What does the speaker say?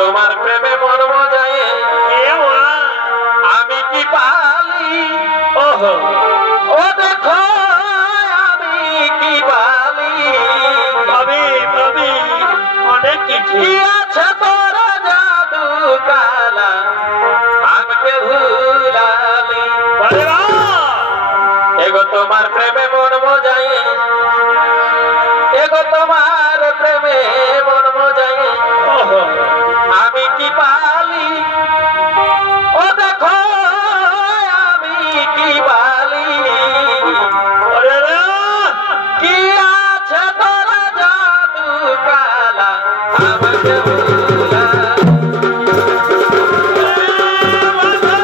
তোমার প্রেমে মন মজায় আমি কি পালি ওহো ও দেখো আমি কি পালি পাবি পাবি অনেক কিছু আছে তোর জাদু কালা আমাকে ভুলালি এগো তোমার প্রেমে মন মজায় এগো তোমার প্রেমে মন মজায় আমি কি পালি ও দেখো আমি কি পালি কি আছে তোরা জাদু কালা আমাকে